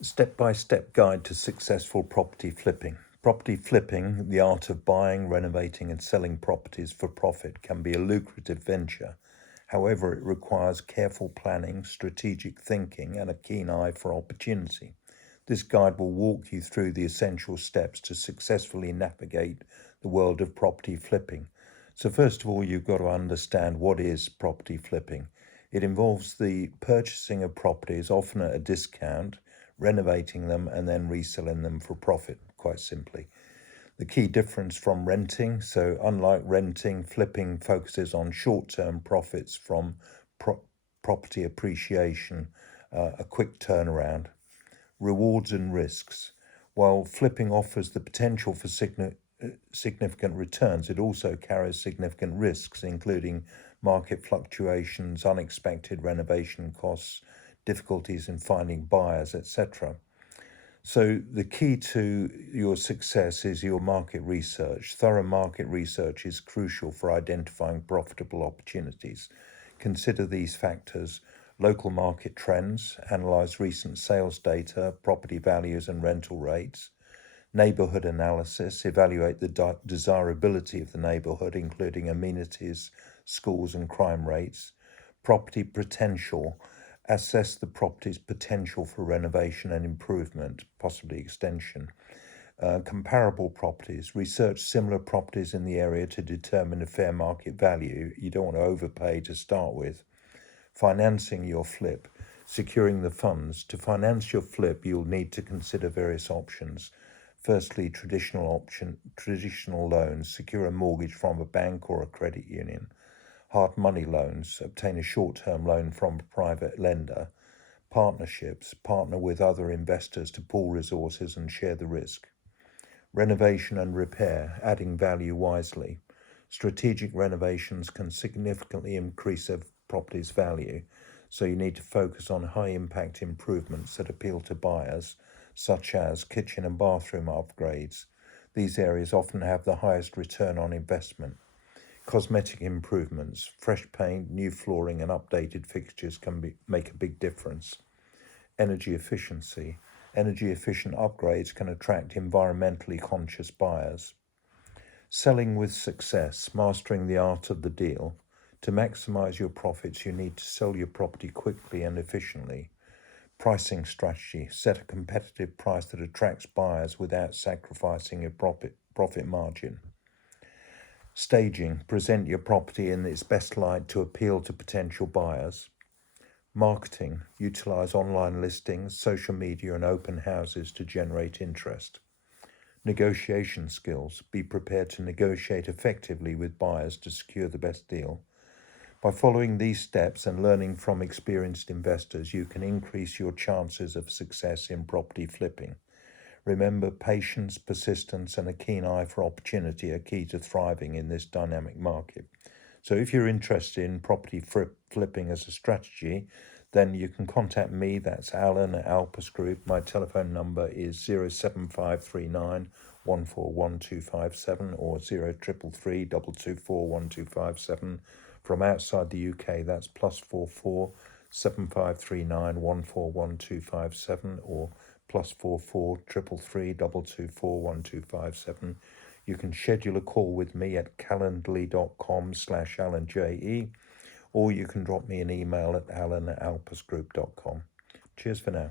Step-by-step guide to successful property flipping. Property flipping, the art of buying, renovating and selling properties for profit, can be a lucrative venture. However, it requires careful planning, strategic thinking and a keen eye for opportunity. This guide will walk you through the essential steps to successfully navigate the world of property flipping. So first of all, you've got to understand what is property flipping. It involves the purchasing of properties, often at a discount, renovating them and then reselling them for profit, quite simply. The key difference from renting, so unlike renting, flipping focuses on short-term profits from property appreciation, a quick turnaround. Rewards and risks. While flipping offers the potential for significant returns, it also carries significant risks, including market fluctuations, unexpected renovation costs, difficulties in finding buyers, etc. So the key to your success is your market research. Thorough market research is crucial for identifying profitable opportunities. Consider these factors: local market trends, analyze recent sales data, property values and rental rates; neighborhood analysis, evaluate the desirability of the neighborhood, including amenities, schools and crime rates; property potential, assess the property's potential for renovation and improvement, possibly extension; comparable properties, research similar properties in the area to determine a fair market value. You don't want to overpay to start with. Financing your flip, securing the funds. To finance your flip, you'll need to consider various options. Firstly, traditional loans, secure a mortgage from a bank or a credit union. Hard money loans, obtain a short-term loan from a private lender. Partnerships, partner with other investors to pool resources and share the risk. Renovation and repair, adding value wisely. Strategic renovations can significantly increase a property's value, so you need to focus on high-impact improvements that appeal to buyers, such as kitchen and bathroom upgrades. These areas often have the highest return on investment. Cosmetic improvements, fresh paint, new flooring and updated fixtures can make a big difference. Energy efficiency. Energy efficient upgrades can attract environmentally conscious buyers. Selling with success, mastering the art of the deal. To maximize your profits, you need to sell your property quickly and efficiently. Pricing strategy, set a competitive price that attracts buyers without sacrificing your profit margin. Staging, present your property in its best light to appeal to potential buyers. Marketing, utilize online listings, social media and open houses to generate interest. Negotiation skills, be prepared to negotiate effectively with buyers to secure the best deal. By following these steps and learning from experienced investors, you can increase your chances of success in property flipping. Remember, patience, persistence and a keen eye for opportunity are key to thriving in this dynamic market. So if you're interested in property flipping as a strategy, then you can contact me. That's Alan at Alpus Group. My telephone number is 07539 141257 or 0333 224 1257. From outside the UK, that's +44 7539 141257 or +44 333 224 1257. You can schedule a call with me at calendly.com/AlanJE, or you can drop me an email at alan@alpusgroup.com. Cheers for now.